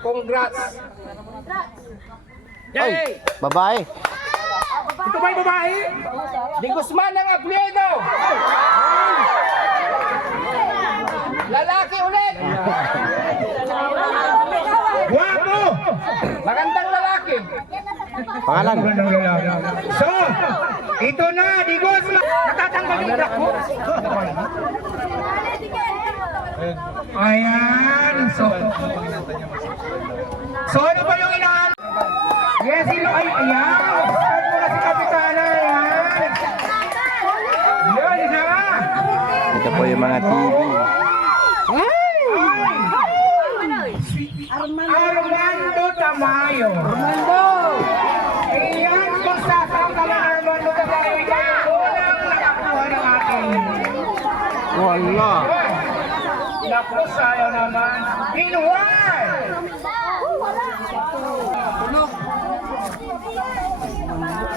congrats. Ay, babae. Ito ba yung babae? Di Guzman ng Apliedo. Lalaki ulit. Guwapo. Magandang lalaki. Pangalan? So, ito na, Di Guzman. Natatanggal yung black mo. Ayan. So ano ba yung inahan? Yes, sino? Ay, ayan. Start mo na si Kapitana. Ayan. Yun, isa nga. Ito po yung mga TV. Armando Tamayo. Armando! Ayan, kung sasang ka man Armando Tamayo, ikaw yung unang nakakuha ng ating. Wala. Naku, sayo naman. Inuwan!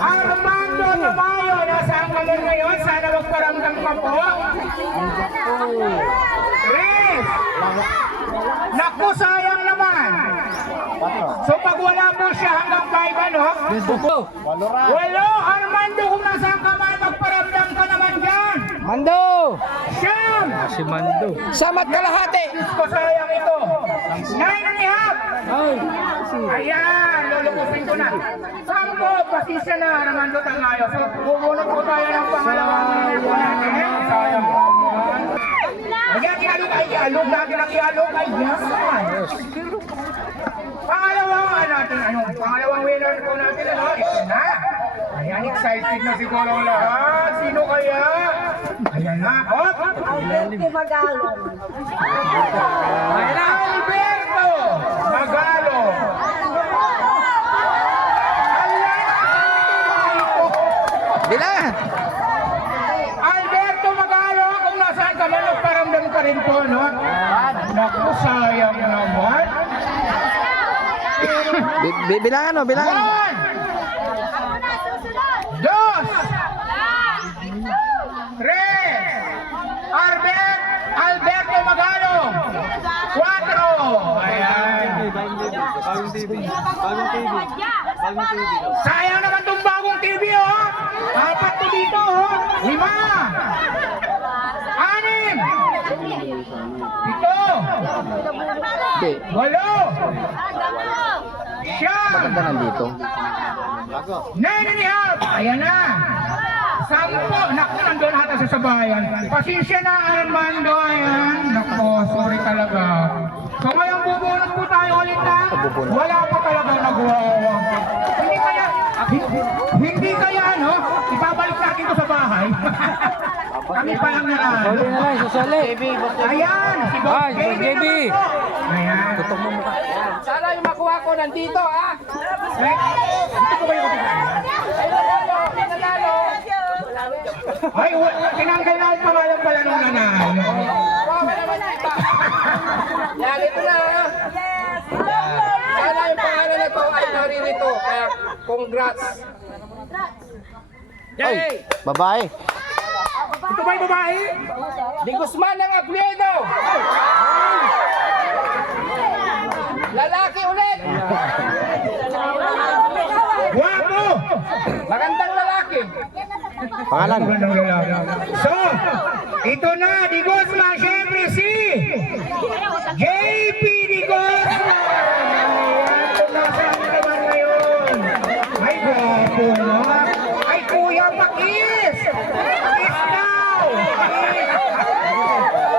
Armando Tamayo, nasaan ka man ngayon? Sana magparamdam ka po. Chris! Naku, sayang naman. So pag wala po siya hanggang 5, ano? Walo, Armando, kung nasaan ka man, magparamdam ka naman dyan. Mando! Siyam! Si Mando. Samat kalahati. Ko sayang ito. 9.5. Ayan, lulukusin ko na. Sampo, pasisya na, Armando Tamayo. So, bubunot ko tayo ng pangalawang minuto natin. Sayang naman. Ayan, ialog, lagi lang ialog. Ayan. Pangalawang pangalawang winner ko natin, ano? Ito na. Ayan, excited na siguro ang lahat. Sino kaya? Ayan na. Hop! Alberto Magalong. Ayan na, Alberto Magalong. Bila! Alberto Magalong, kung nasaan ka man, nagparamdam ka rin po, no? Naku, sayang naman. Bilangan o, bilangan. 1, 2, 3, Alberto Magalong, 4. Ayan. Sayang naman itong bagong TV, oh. 4 to dito, oh. 5, 6, 7, 8, 9. Maganda nandito. 9.5. Ayan na. 10. Naku, nandun ata sa sabayan. Pasensya na, Armando. Ayan. Naku, sorry talaga. So ngayon bubunot po tayo ulit na. Wala pa talaga nagawa. Hindi kaya, ano, ibabalik natin to sa bahay. Kami pa lang na. Sali na lang, sasali. Ayan. Si Boss JB. Ayan. Tutok mo mukha. Sana yung makuha ko nandito, ha? Dito ko kayo ay, tinanggal na ang pangalan pala nung nanalo. Yan, ito na, ha? Sana yung pangalan na ito ay naririto. Kaya, congrats. Ay, babae. Ito ba yung babae? Di Guzman ng Apliedo. Lalaki ulit. Guwapo. Magandang lalaki. Pangalan? So, ito na, Di Guzman, syempre si JP Di Guzman. Ayan, nasaan naman ngayon? Ay, guwapo na. Ay, Kuya Pakis. Pakis daw.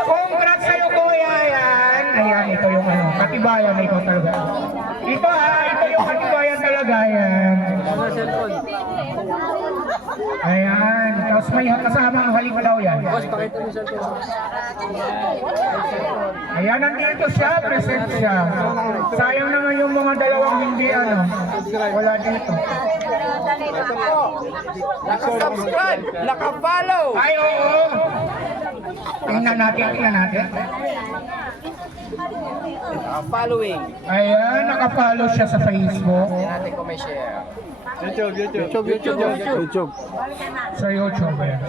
Congrats sa'yo, Kuya. Ayan. Ayan, ito yung katibayan. Ito talaga. Ito, ito yung katibayan talaga. Ayan. Ayan. Tapos may kasama ang halik daw yan. Ayan, nandito siya. Present siya. Sayang naman yung mga dalawang hindi, wala dito. Naka-subscribe, naka-follow. Ay, oo. Tingnan natin. Following. Ayan, naka-follow siya sa Facebook. Natin kung may share. YouTube. Sa YouTube. Ayan.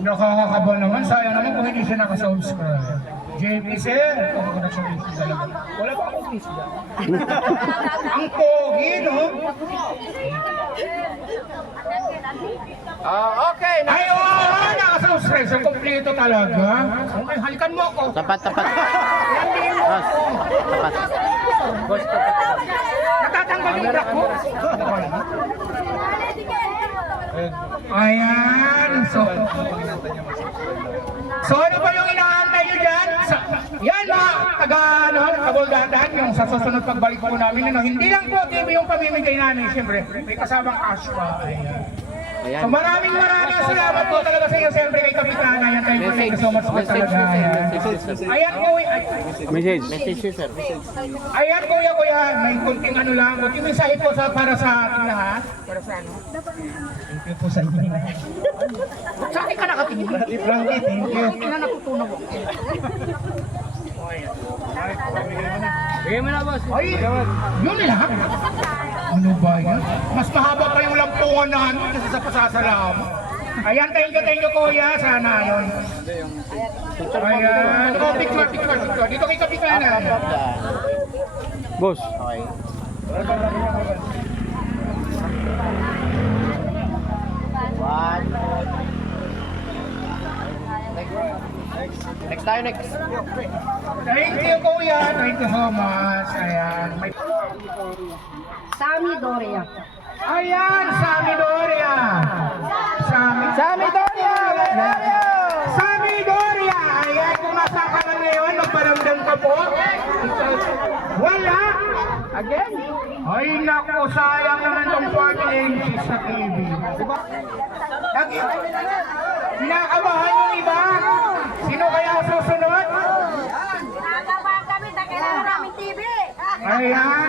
Nakakakaba naman, sayang naman kung hindi siya nakasubscribe. JP sir, congratulations talaga. Wala pa akong please dyan. Ang pogi, no? Okay. Ay, oo, nakasubscribe. So, kompleto talaga. Okay, halikan mo ako. Tapat. Landiin mo ako. Tapat. Boss, tapat. Natatanggal yung brak mo. Ayan. So ano ba yung inaantay nyo dyan? Yan mga taga-kaboldatan, yung sa susunod pagbalik po namin. Hindi lang po TV yung pamimigay namin, siyempre. May kasamang cash pa. Ayan. So maraming salamat po talaga sa iyo, siyempre kay Kapitana. Yan tayo po, thank you so much po talaga. Ayan po, Message, sir. ayan kuya, may kunting ano lang. Kunting mensahe po para sa ating lahat. Para sa ano? Thank you po sa inyo. Sa akin ka nakatingin. Frankie, thank you. Hindi na natutunan ko. Bigay mo na, boss. Ay, yun lang. Ano ba yan? Mas mahaba pa yung lampungan namin kasi sa pasasalamat. Ayan, thank you kuya. Sana yun. Ayan. Oh, picture. Dito kay Kapitana. Boss. Okay. One. Next tayo, next. Thank you kuya. Thank you so much. Ayan. Sammy Doria. Ayan, Sammy Doria. Sammy Doria! Sammy Doria! Ayan, kung nasa ka na ngayon, magparamdam ka po. Wala! Again? Ay, naku, sayang naman tong 40 inches sa TV. Kinakabahan yung iba? Sino kaya susunod? Nakabahan kami, kailangan namin TV. Ayan.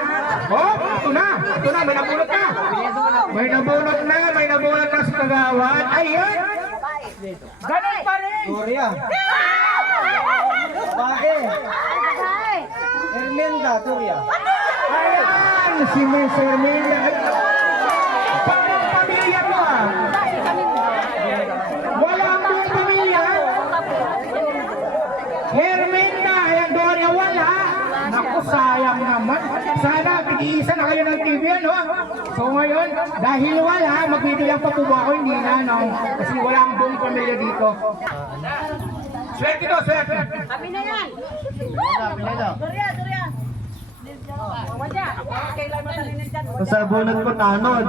Oh, ito na, may nabunot na. May nabunot na sa kagawad. Ayan. Ganun pa rin. Doria. Ay! Hermenda, Doria. Ayan, si Miss Hermenda. Parang pamilya ko ah. Wala ang buong pamilya. Hermenda, ayan Doria, wala. Naku, sayang naman. Sana, pag-iisa na kayo ng TV, ano? So ngayon, dahil wala, magbibilang pa po ba ako? Hindi na, no? Kasi wala ang buong pamilya dito. Swerte ko, swerte. Kami na yan! Pinedo. Doria! Wadya! Kailan matalinin dyan? Sa bunot po, tanod.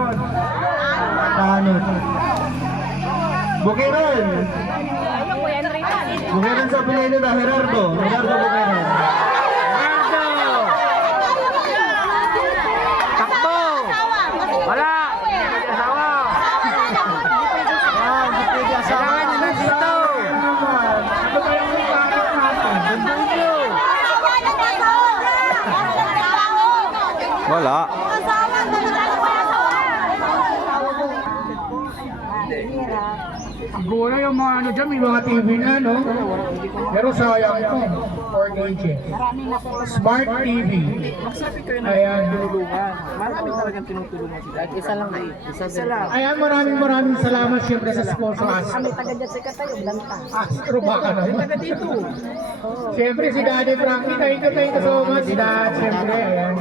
Bukiran. Ano po yan, Rinan? Bukiran sa Pinedo na Gerardo. Gerardo Bukiran. Takbo! Wala! Asawa! Hindi pwede asawa. Kailangan nyo nandito! Ano ba yung parang natin? Wala. Siguro yung mga ano dyan, may mga TV na, no? Pero sayang ito. 4 inches. Smart TV. Ayan. Marami talagang tinutulungan sila. Isa lang na Isa lang. Ayan, maraming salamat siyempre sa sponsor us. Kami taga dyan sa Katayo, Blanta. Astro baka na. Taga dito. Siyempre si Daddy Frankie, thank you so much, Dad. Siyempre, ayan.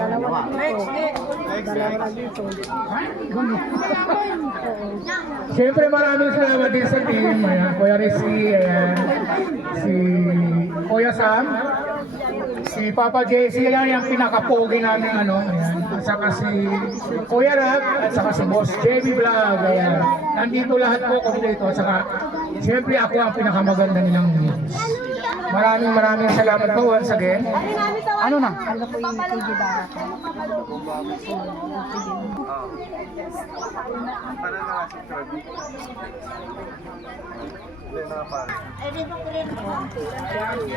Siyempre maraming salamat din sa team. Ayan, Kuya Rizky, ayan. Si Kuya Sam. Si Papa JC, yan yung pinakapogi namin, ano. Ayan. At saka si Kuya Rap, at saka si Boss JB Vlog. Ayan. Nandito lahat po kompleto. At saka, siyempre ako ang pinakamaganda nilang news. Maraming salamat po once again. Ano na? Ano po yung TV dapat?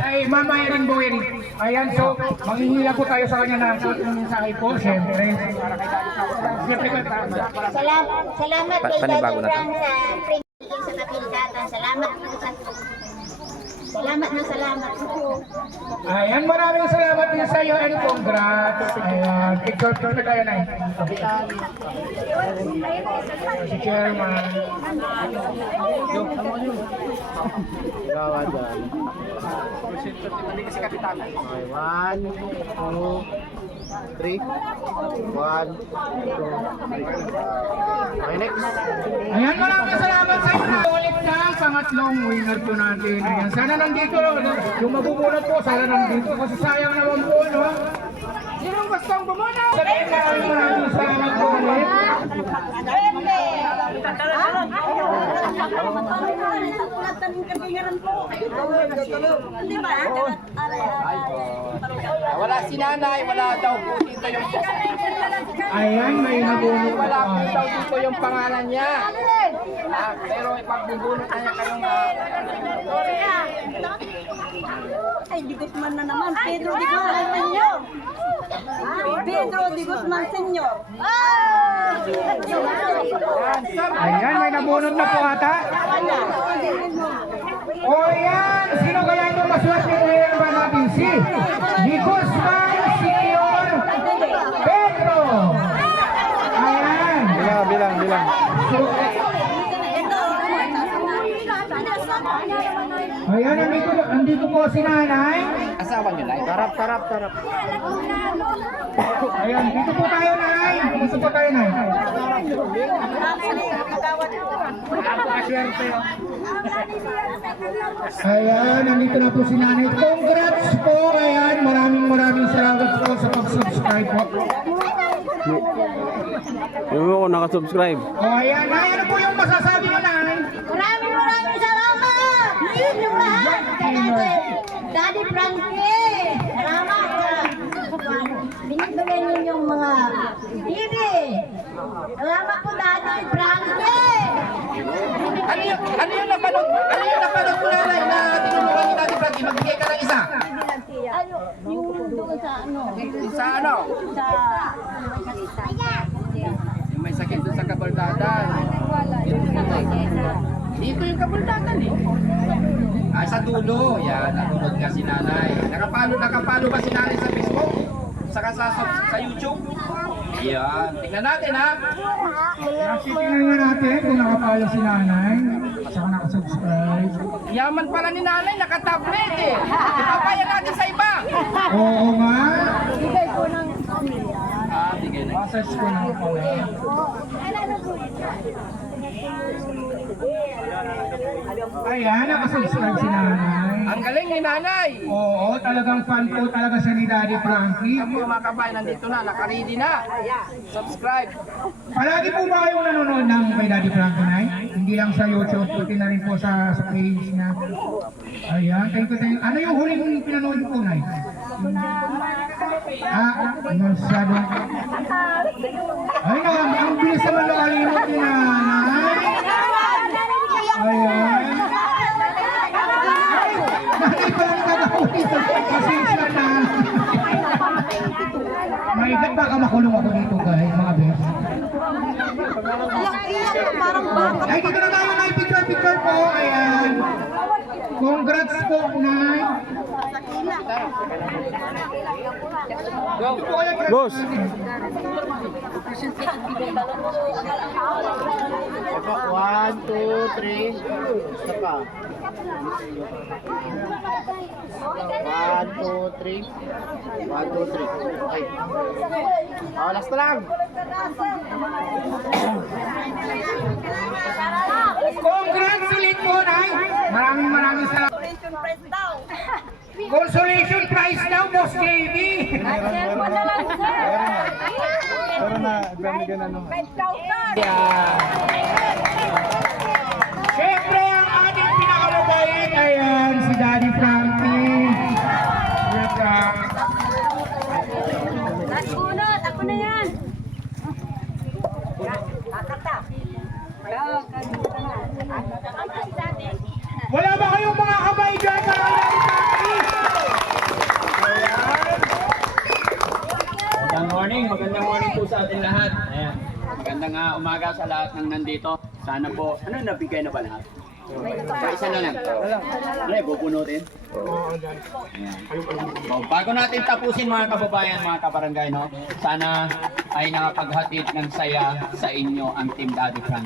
Ay, Mama Erin Boyeri. Ayan, so, manghihila po tayo sa kanya ng mensahe po, siyempre. Siyempre, Salamat kay Panibago Daddy na to. Frank sa printing sa kapilitatan. Salamat po. ayan, maraming salamat din sa iyo and congrats. Ayan, picture tayo na. Si Chairman. Gawa dyan. Okay, 1, 2, 3. 1, 2, 3. Okay, next. Ayan, maraming salamat sa inyo. Ulit na ang pangatlong winner po natin. Ayan, sana nandito, yung mabubunot po, sana nandito. Kasi sayang naman po, no? Sinong gustong bumunot? Maraming salamat po ulit. Wala si nanay, wala daw po dito yung... Ayan, may nabunot Wala po po. daw dito yung pangalan niya. Pero ipagbubunot na niya kayong... Ay, Di Guzman na naman. Pedro Di Guzman Senior. Pedro Di Guzman Senior. Ayan, may nabunot na po ata. O yan, sino kaya ito maswerte player ba natin? Si Di Guzman Senior Pedro. Ayan. Bilang. Ayan, andito po si nanay. Asawa niyo lang. Tarap. Ayan, dito po tayo nanay. Dito po tayo nanay. Ayan, nandito na po si nanay. Congrats po. Ayan, maraming salamat po sa pag-subscribe po. Yung ako nakasubscribe. O ayan, nay, ano po yung masasabi nyo nanay? Maraming salamat! Yun yung lahat! Daddy Frankie! Salamat! Binibigay niyo yung mga TV! Salamat po, Daddy Frankie! Ano yung napanood mo nanay na tinulungan ni Daddy Frankie? Magbigay ka ng isa. Ano? Yung doon sa ano? Sa ano? Sa... Yung may sakit doon sa kabaldadan. Dito yung kabaldadan eh. Sa dulo. Yan, nanonood ka si nanay. Nakapalo ba si nanay sa Facebook? Saka sa YouTube? Yan. Tingnan natin ha. Tingnan nga natin kung nakapalo si nanay. Saka nakasubscribe. Yaman pala ni nanay, nakatablet eh. Ipapayan natin sa iba. Oo nga. Bigay ko ng pamilya. Bigay na. Message ko na po. Ayan, nakasubscribe si nanay. Ang galing ni nanay. Oo, talagang fan po talaga siya ni Daddy Frankie. Mga mga kabayan, nandito na, nakaready na. Subscribe. Palagi po ba kayong nanonood ng kay Daddy Frankie, Nay? Hindi lang sa YouTube, pati na rin po sa page na. Ayan, thank you. Ano yung huling pinanood po, Nay? Masyado. Ay, ang bilis naman nakalimot ni Nanay. Ayan. Nanay pa lang nakahuli sa pasensya na. May God, baka makulong ako dito, guys, mga bes. Parang baka. Ay, dito na tayo, Nay. Picture po. Ayan. Congrats po, Nay. Boss! 1, 2, 3. Isa pa. 1, 2, 3. 1, 2, 3. Okay. Last na lang. Congrats ulit po, Nay. Maraming salamat. Consolation prize daw, Boss JB. Pero na, bigyan na nung... Siyempre, ang ating pinakamabait, ayan, si Daddy Frankie. Nagunot, ako na yan. Wala ba kayong mga kamay dyan sa Daddy Frankie? Magandang morning po sa ating lahat. Ayan. Magandang umaga sa lahat ng nandito. Sana po, nabigay na ba lahat? Isa na lang. Ano, bubunutin? Ayan. So, bago natin tapusin mga kababayan, mga kabarangay, no? Sana ay nakapaghatid ng saya sa inyo ang Team Daddy Frankie.